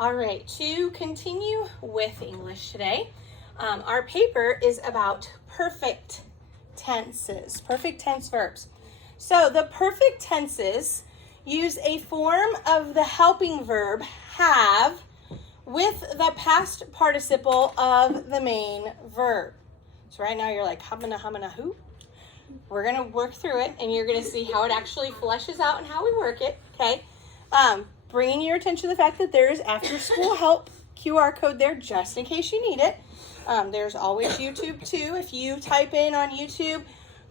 All right, to continue with English today, our paper is about perfect tenses, perfect tense verbs. So the perfect tenses use a form of the helping verb have with the past participle of the main verb. So right now you're like, humana, who? We're going to work through it, and you're going to see how it actually fleshes out and how we work it, okay? Bringing your attention to the fact that there's after-school help QR code there just in case you need it. There's always YouTube, too. If you type in on YouTube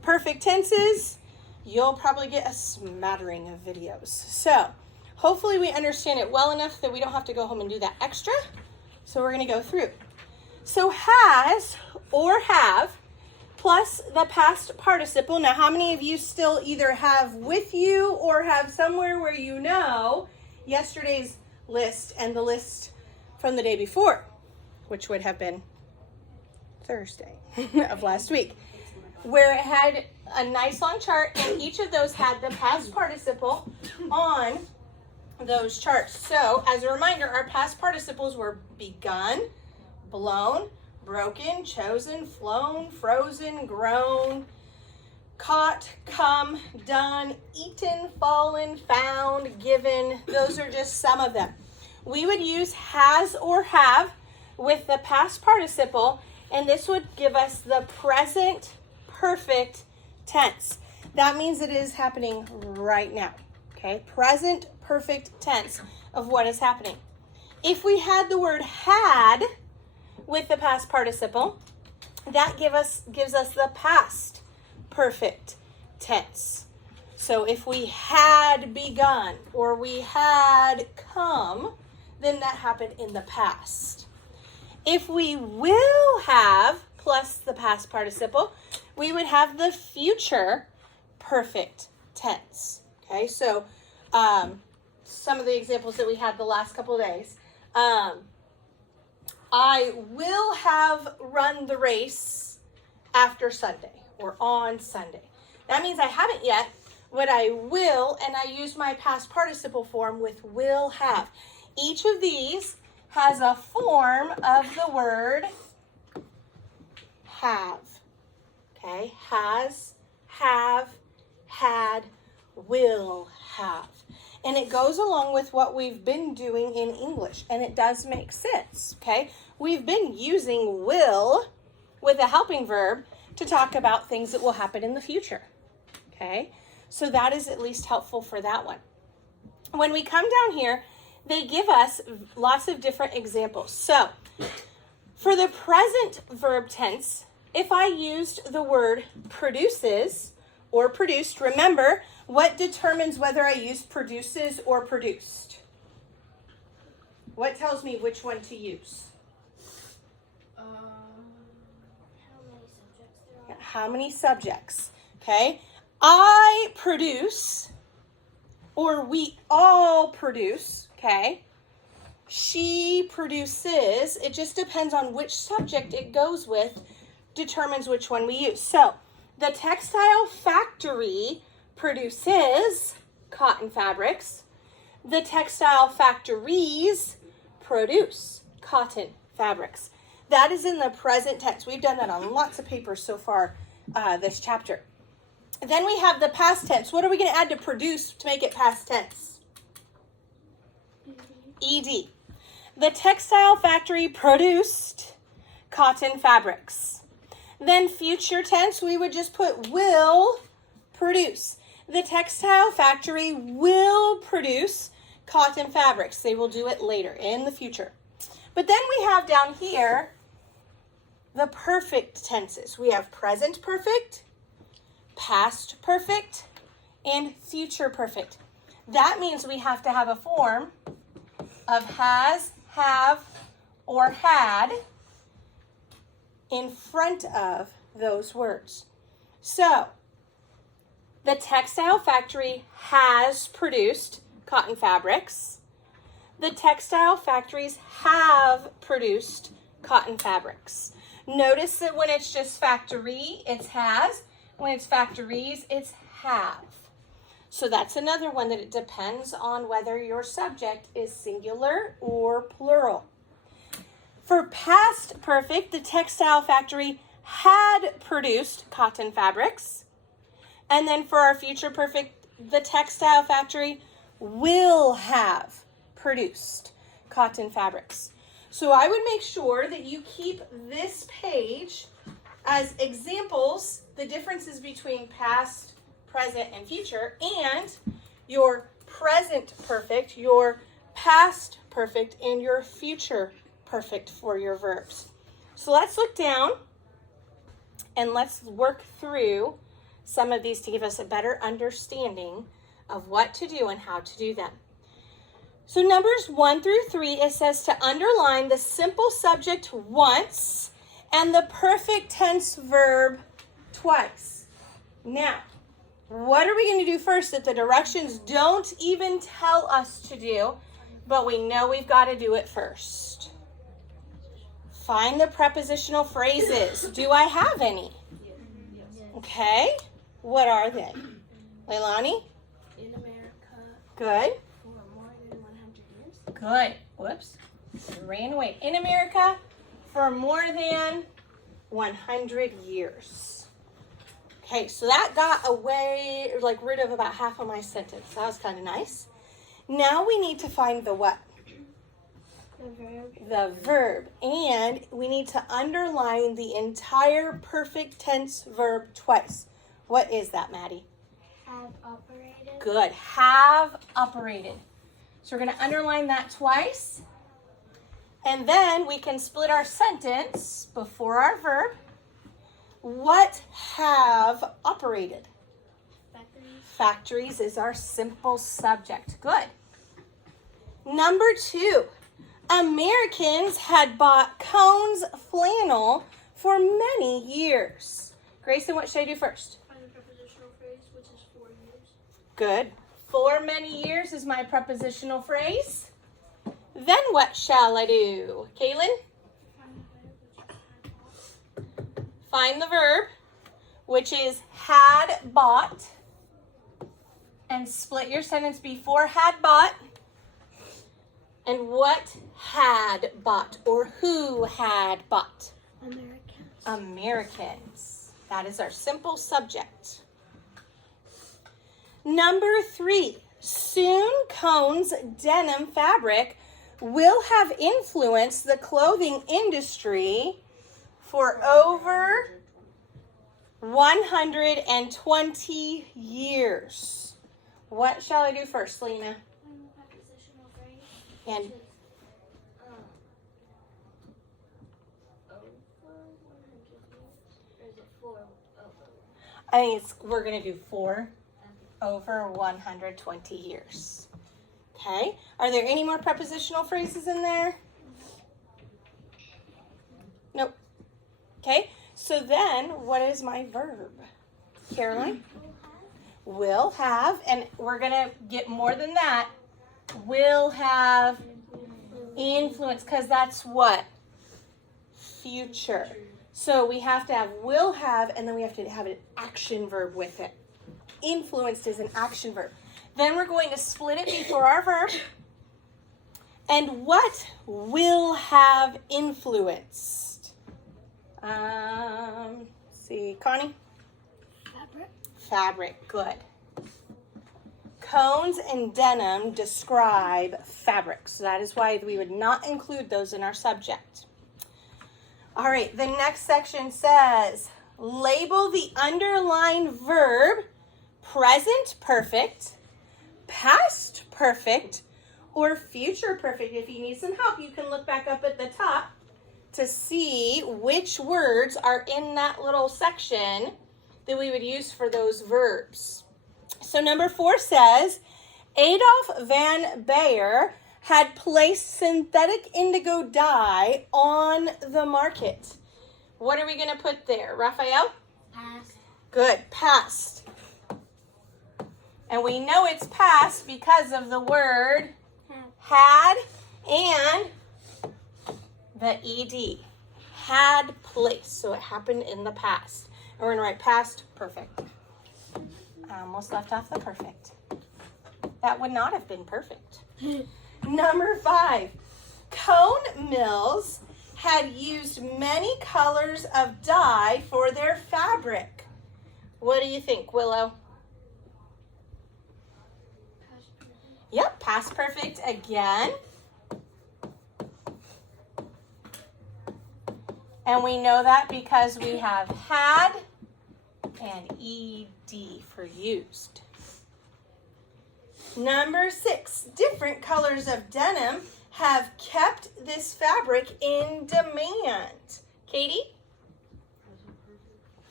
perfect tenses, you'll probably get a smattering of videos. So hopefully we understand it well enough that we don't have to go home and do that extra. So we're going to go through. So has or have plus the past participle. Now, how many of you still either have with you or have somewhere where you know yesterday's list and the list from the day before, which would have been Thursday of last week, where it had a nice long chart, and each of those had the past participle on those charts. So, as a reminder, our past participles were begun, blown, broken, chosen, flown, frozen, grown, caught, come, done, eaten, fallen, found, given. Those are just some of them. We would use has or have with the past participle, and this would give us the present perfect tense. That means it is happening right now, okay? Present perfect tense of what is happening. If we had the word had with the past participle, that gives us the past perfect tense. So if we had begun or we had come, then that happened in the past. If we will have plus the past participle, we would have the future perfect tense. Okay, so some of the examples that we had the last couple of days. I will have run the race after Sunday or on Sunday. That means I haven't yet, but I will, and I use my past participle form with will have. Each of these has a form of the word have. Okay, has, have, had, will have. And it goes along with what we've been doing in English, and it does make sense, okay? We've been using will with a helping verb to talk about things that will happen in the future, okay? So that is at least helpful for that one. When we come down here, they give us lots of different examples. So for the present verb tense, if I used the word produces or produced, remember, what determines whether I used produces or produced? What tells me which one to use? How many subjects? Okay. I produce, or we all produce, okay? She produces. It just depends on which subject it goes with, determines which one we use. So, the textile factory produces cotton fabrics. The textile factories produce cotton fabrics. That is in the present tense. We've done that on lots of papers so far this chapter. Then we have the past tense. What are we going to add to produce to make it past tense? ED. The textile factory produced cotton fabrics. Then future tense, we would just put will produce. The textile factory will produce cotton fabrics. They will do it later in the future. But then we have down here the perfect tenses. We have present perfect, past perfect, and future perfect. That means we have to have a form of has, have, or had in front of those words. So, the textile factory has produced cotton fabrics. The textile factories have produced cotton fabrics. Notice that when it's just factory, it's has. When it's factories, it's have. So that's another one that it depends on whether your subject is singular or plural. For past perfect, the textile factory had produced cotton fabrics. And then for our future perfect, the textile factory will have produced cotton fabrics. So I would make sure that you keep this page as examples, the differences between past, present, and future, and your present perfect, your past perfect, and your future perfect for your verbs. So let's look down and let's work through some of these to give us a better understanding of what to do and how to do them. So numbers 1 through 3, it says to underline the simple subject once and the perfect tense verb twice. Now, what are we going to do first that the directions don't even tell us to do, but we know we've got to do it first? Find the prepositional phrases. Do I have any? Okay. What are they? Leilani? In America. Good. For more than 100 years. Good. Whoops. It ran away. In America for more than 100 years. Okay, so that got away, like rid of about half of my sentence. That was kind of nice. Now we need to find the what? The verb. The verb. And we need to underline the entire perfect tense verb twice. What is that, Maddie? Have operated. Good. Have operated. So we're going to underline that twice. And then we can split our sentence before our verb. What have operated? Factories. Factories is our simple subject. Good. Number 2. Americans had bought Cone's flannel for many years. Grayson, what should I do first? Find the prepositional phrase, which is 4 years. Good. For many years is my prepositional phrase. Then what shall I do? Kaylin? Find the verb, which is had bought. Find the verb, which is had bought. And split your sentence before had bought. And what had bought or who had bought? Americans. Americans. That is our simple subject. Number 3. Soon Cone's denim fabric will have influenced the clothing industry for over 120 years. What shall I do first, Lena? Find the prepositional phrase. And Which is, over 100 years. Or is it 4 over? I think we're going to do 4 over 120 years. Okay. Are there any more prepositional phrases in there? Nope. Okay. So then, what is my verb? Caroline? Will have. And we're going to get more than that. Will have influence, because that's what? Future. So we have to have will have, and then we have to have an action verb with it. Influenced is an action verb. Then we're going to split it before our verb. And what will have influenced? Let's see, Connie? Fabric. Fabric, good. Cones and denim describe fabrics. So that is why we would not include those in our subject. All right, the next section says, label the underlined verb present perfect, past perfect, or future perfect. If you need some help, you can look back up at the top to see which words are in that little section that we would use for those verbs. So number 4 says, Adolf van Baer had placed synthetic indigo dye on the market. What are we going to put there? Raphael? Past. Good. Past. And we know it's past because of the word had and the ed. Had placed. So it happened in the past. And we're going to write past perfect. I almost left off the perfect. That would not have been perfect. Number 5, cone mills had used many colors of dye for their fabric. What do you think, Willow? Yep, past perfect again. And we know that because we have had and ed for used. Number 6, different colors of denim have kept this fabric in demand. Katie?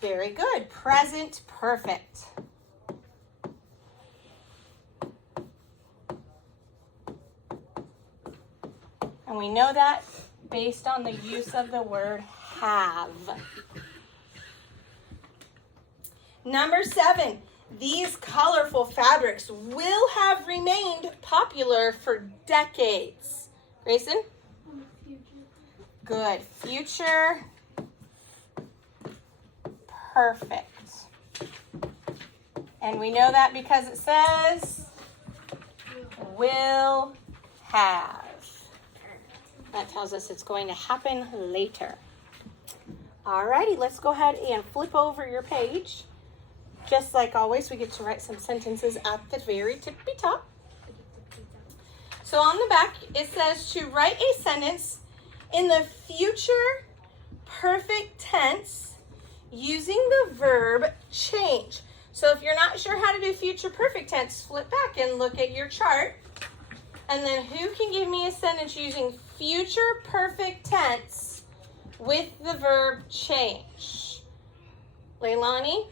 Very good. Present perfect. And we know that based on the use of the word have. Number 7, these colorful fabrics will have remained popular for decades. Grayson? Good. Future perfect. And we know that because it says will have. That tells us it's going to happen later. Alrighty, let's go ahead and flip over your page. Just like always, we get to write some sentences at the very tippy top. So on the back, it says to write a sentence in the future perfect tense using the verb change. So if you're not sure how to do future perfect tense, flip back and look at your chart. And then who can give me a sentence using future perfect tense with the verb change? Leilani?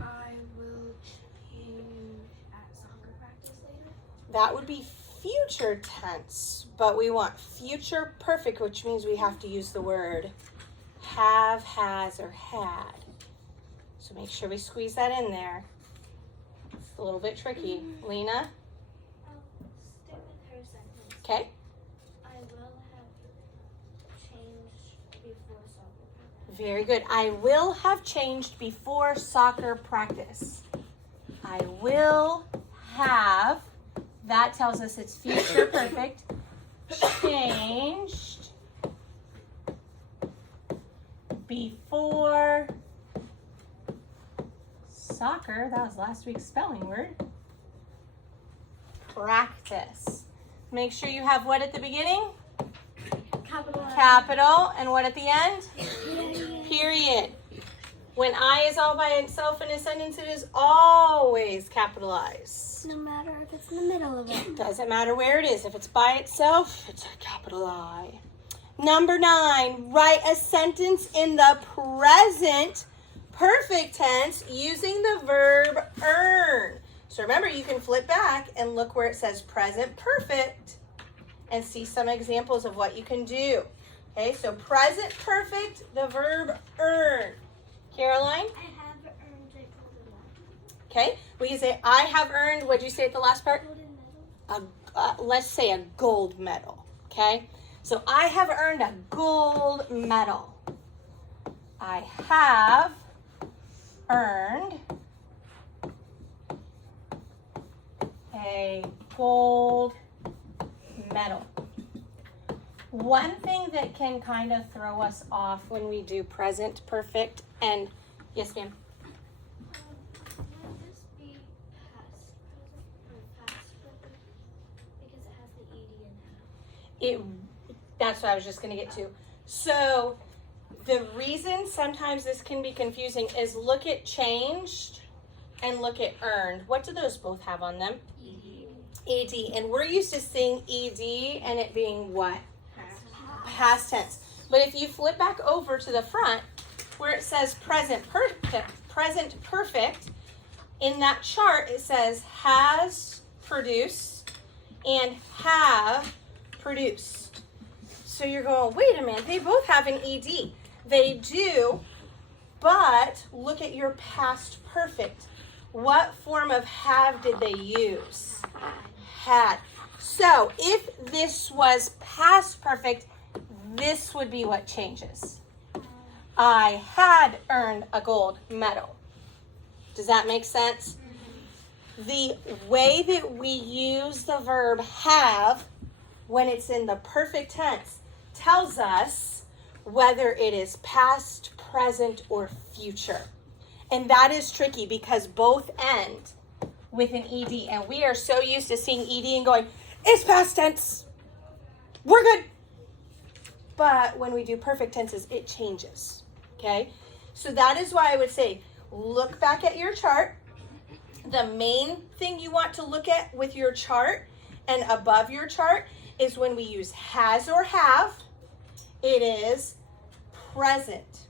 I will change at soccer practice later. That would be future tense, but we want future perfect, which means we have to use the word have, has, or had. So make sure we squeeze that in there. It's a little bit tricky. Lena? I'll stick with her sentence. Okay. I will have changed before soccer practice. Very good. I will have changed before soccer practice. I will have, that tells us it's future perfect, changed before soccer, that was last week's spelling word, practice. Make sure you have what at the beginning? Capital, and what at the end? Period. When I is all by itself in a sentence, it is always capitalized. No matter if it's in the middle of it. Doesn't matter where it is. If it's by itself, it's a capital I. Number 9, write a sentence in the present perfect tense using the verb earn. So remember, you can flip back and look where it says present perfect and see some examples of what you can do. Okay, so present perfect, the verb earn. Caroline? I have earned a golden medal. Okay, we can say, I have earned, what'd you say at the last part? Golden medal? Let's say a gold medal, okay? So I have earned a gold medal. I have earned a gold medal. One thing that can kind of throw us off when we do present perfect and, yes ma'am? Would this be past present or past perfect? Because it has the ed in it. That's what I was just going to get to. So the reason sometimes this can be confusing is look at changed and look at earned. What do those both have on them? ED. And we're used to seeing ED and it being what? Past tense. But if you flip back over to the front where it says present perfect, in that chart it says has produced and have produced. So you're going, wait a minute, they both have an ED. They do, but look at your past perfect. What form of have did they use? Had. So if this was past perfect, this would be what changes. I had earned a gold medal. Does that make sense? the way that we use the verb have when it's in the perfect tense tells us whether it is past, present, or future. And that is tricky because both end with an ed, and we are so used to seeing ed and going, it's past tense, we're good. But when we do perfect tenses, it changes, okay? So that is why I would say, look back at your chart. The main thing you want to look at with your chart and above your chart is when we use has or have, it is present.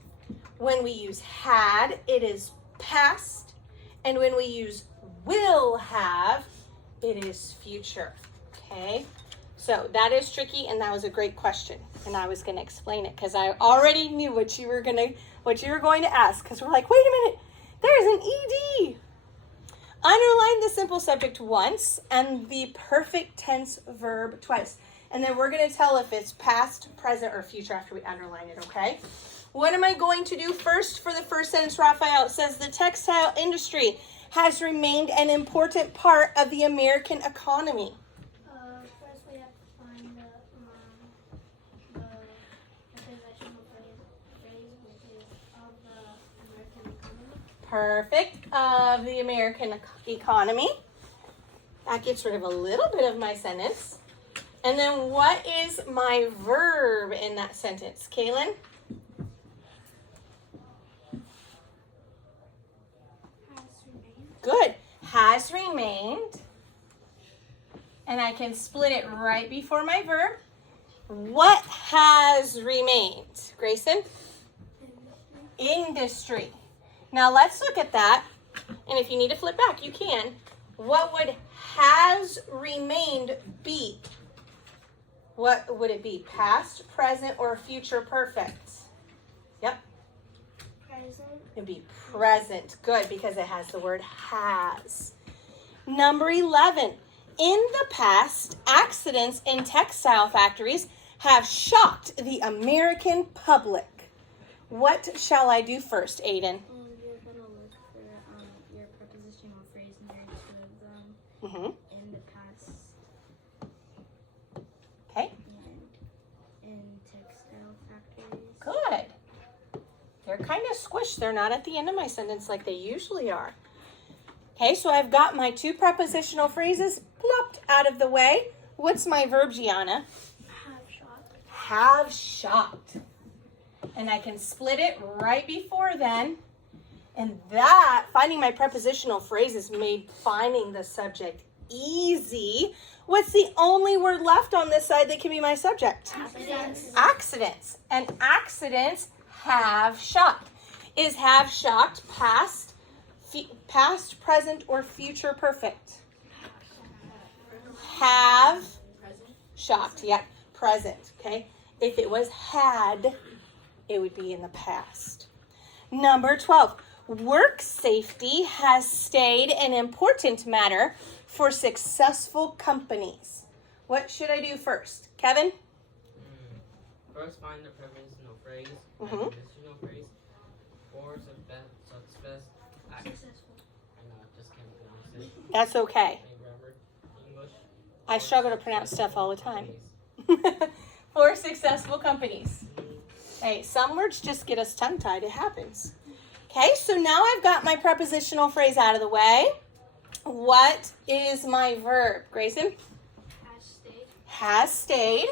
When we use had, it is past. And when we use will have, it is future, okay? So that is tricky, and that was a great question. And I was going to explain it because I already knew what you were going to ask, because we're like, wait a minute, there's an ed. Underline the simple subject once and the perfect tense verb twice. And then we're going to tell if it's past, present, or future after we underline it, okay? What am I going to do first for the first sentence, Raphael? It says the textile industry has remained an important part of the American economy. First we have to find the prepositional phrase, which is of the American economy. Perfect. Of the American economy. That gets rid of a little bit of my sentence. And then what is my verb in that sentence? Kaylin? Has remained. Good. Has remained. And I can split it right before my verb. What has remained? Grayson? Industry. Now let's look at that. And if you need to flip back, you can. What would has remained be? What would it be? Past, present, or future perfect? Yep. Present. It'd be present. Good, because it has the word has. Number 11. In the past, accidents in textile factories have shocked the American public. What shall I do first, Aiden? You're going to look for your prepositional phrase, and there are two of them. Mm-hmm. In the past. Okay. And in textile factories. Good. They're kind of squished. They're not at the end of my sentence like they usually are. Okay, so I've got my two prepositional phrases plopped out of the way. What's my verb, Gianna? Have shocked. Have shocked. And I can split it right before then. And that, finding my prepositional phrases made finding the subject easy. What's the only word left on this side that can be my subject? Accidents. Accidents. And accidents have shocked. Is have shocked past, present, or future perfect? Have shocked. Yep, present. Okay. If it was had, it would be in the past. Number 12. Work safety has stayed an important matter for successful companies. What should I do first? Kevin? First, find the prepositional phrase. Mhm. Prepositional phrase. For success. Successful. I know, I just can't pronounce it. That's okay. Any grammar? English? I struggle to pronounce stuff all the time. Please. For successful companies. Hey, some words just get us tongue-tied. It happens. Okay, so now I've got my prepositional phrase out of the way. What is my verb? Grayson? Has stayed. Has stayed.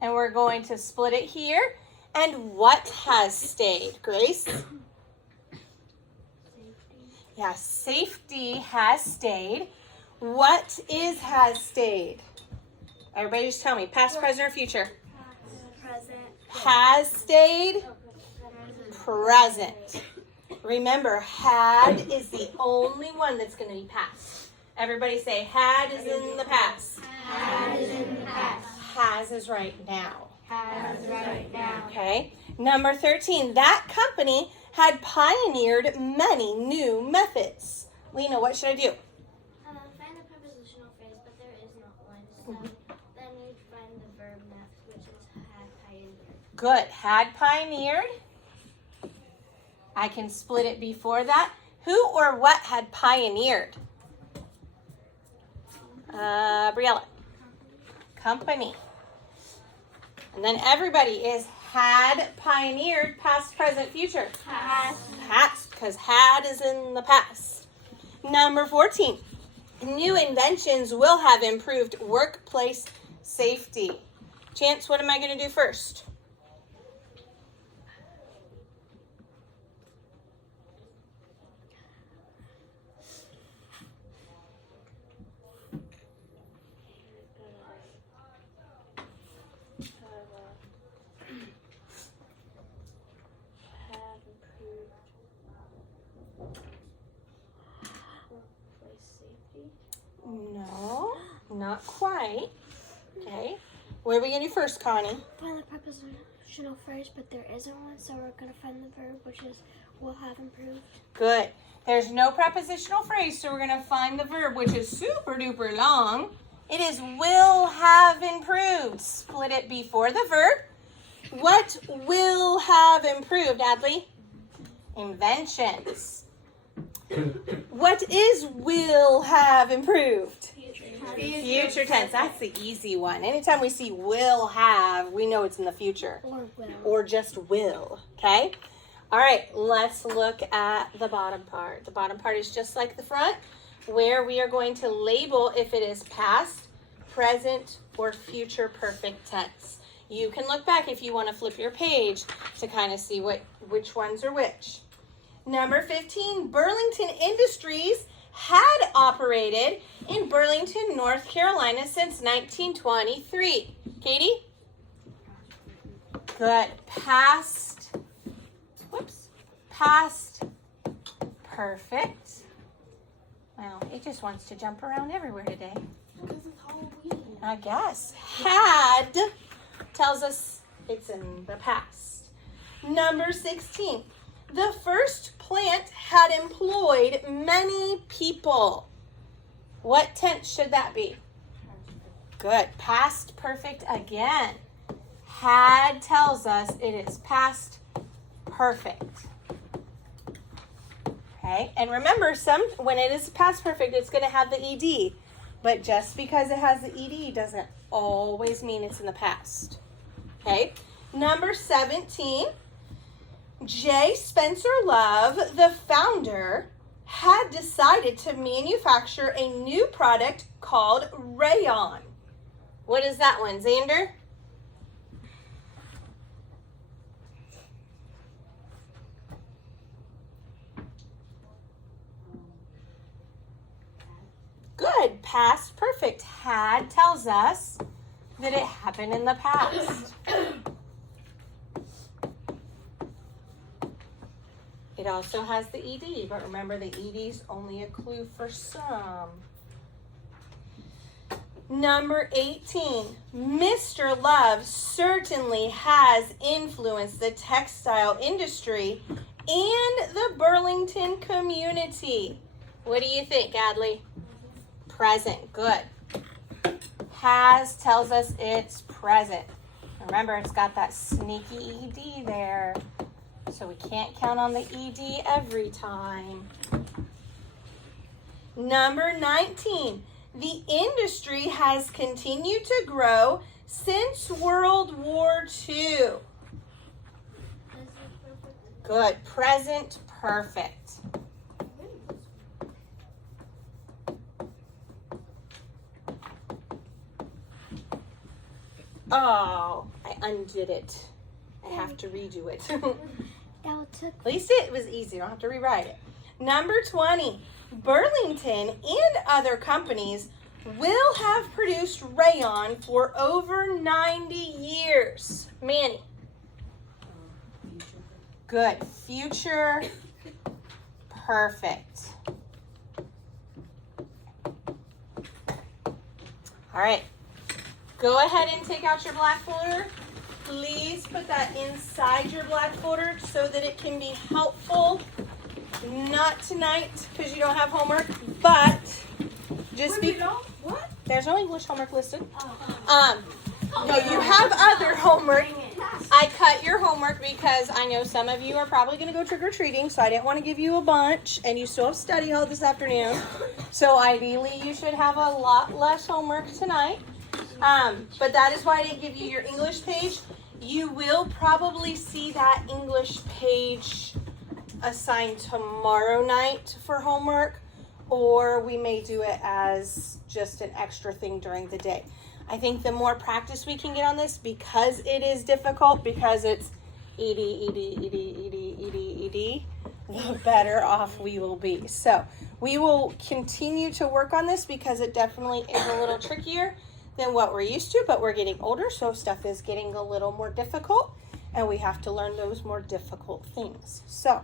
And we're going to split it here. And what has stayed? Grace? Safety. Yeah, safety has stayed. What is has stayed? Everybody just tell me. Past, present, or future? Present. Has stayed. Present. Present. Remember, had is the only one that's going to be past. Everybody say, had is in the past. Has in the past. Has is right now. Has right now. Okay. Number 13. That company had pioneered many new methods. Lena, what should I do? Find the prepositional phrase, but there is not one. So then you find the verb next, which is had pioneered. Good. Had pioneered. I can split it before that. Who or what had pioneered? Briella. Company. And then everybody is had pioneered, past, present, future. Past, because had is in the past. Number 14. New inventions will have improved workplace safety. Chance, what am I going to do first? No, not quite. Okay. What are we going to do first, Connie? Find the prepositional phrase, but there isn't one, so we're going to find the verb, which is will have improved. Good. There's no prepositional phrase, so we're going to find the verb, which is super duper long. It is will have improved. Split it before the verb. What will have improved, Adley? Inventions. What is will have improved? Future tense. That's the easy one. Anytime we see will have, we know it's in the future. Or will. Or just will. Okay? All right, let's look at the bottom part. The bottom part is just like the front, where we are going to label if it is past, present, or future perfect tense. You can look back if you want to flip your page to kind of see which ones are which. Number 15, Burlington Industries had operated in Burlington, North Carolina since 1923. Katie? Good. Past, past perfect. Well, it just wants to jump around everywhere today. Because it's Halloween. I guess. Had tells us it's in the past. Number 16. The first plant had employed many people. What tense should that be? Good. Past perfect again. Had tells us it is past perfect. Okay, and remember, when it is past perfect, it's going to have the ed. But just because it has the ed doesn't always mean it's in the past. Okay, number 17. J. Spencer Love, the founder, had decided to manufacture a new product called rayon. What is that one, Xander? Good. Past perfect. Had tells us that it happened in the past. It also has the ed, but remember the ed is only a clue for some. Number 18. Mr. Love certainly has influenced the textile industry and the Burlington community. What do you think, Adley? Present. Good. Has tells us it's present. Remember, it's got that sneaky ed there. So we can't count on the ed every time. Number 19. The industry has continued to grow since World War II. Good. Present perfect. Oh, I undid it. I have to redo it. At least it was easy. You don't have to rewrite it. Number 20. Burlington and other companies will have produced rayon for over 90 years. Manny. Good. Future perfect. All right. Go ahead and take out your black folder. Please put that inside your black folder so that it can be helpful. Not tonight because you don't have homework, but just What? there's no English homework listed. No, you have other homework. I cut your homework because I know some of you are probably going to go trick-or-treating, so I didn't want to give you a bunch, and you still have study hall this afternoon. So ideally, you should have a lot less homework tonight. But that is why I didn't give you your English page. You will probably see that English page assigned tomorrow night for homework, or we may do it as just an extra thing during the day. I think the more practice we can get on this, because it is difficult, because it's ed, the better off we will be. So we will continue to work on this because it definitely is a little trickier than what we're used to, but we're getting older, so stuff is getting a little more difficult, and we have to learn those more difficult things. So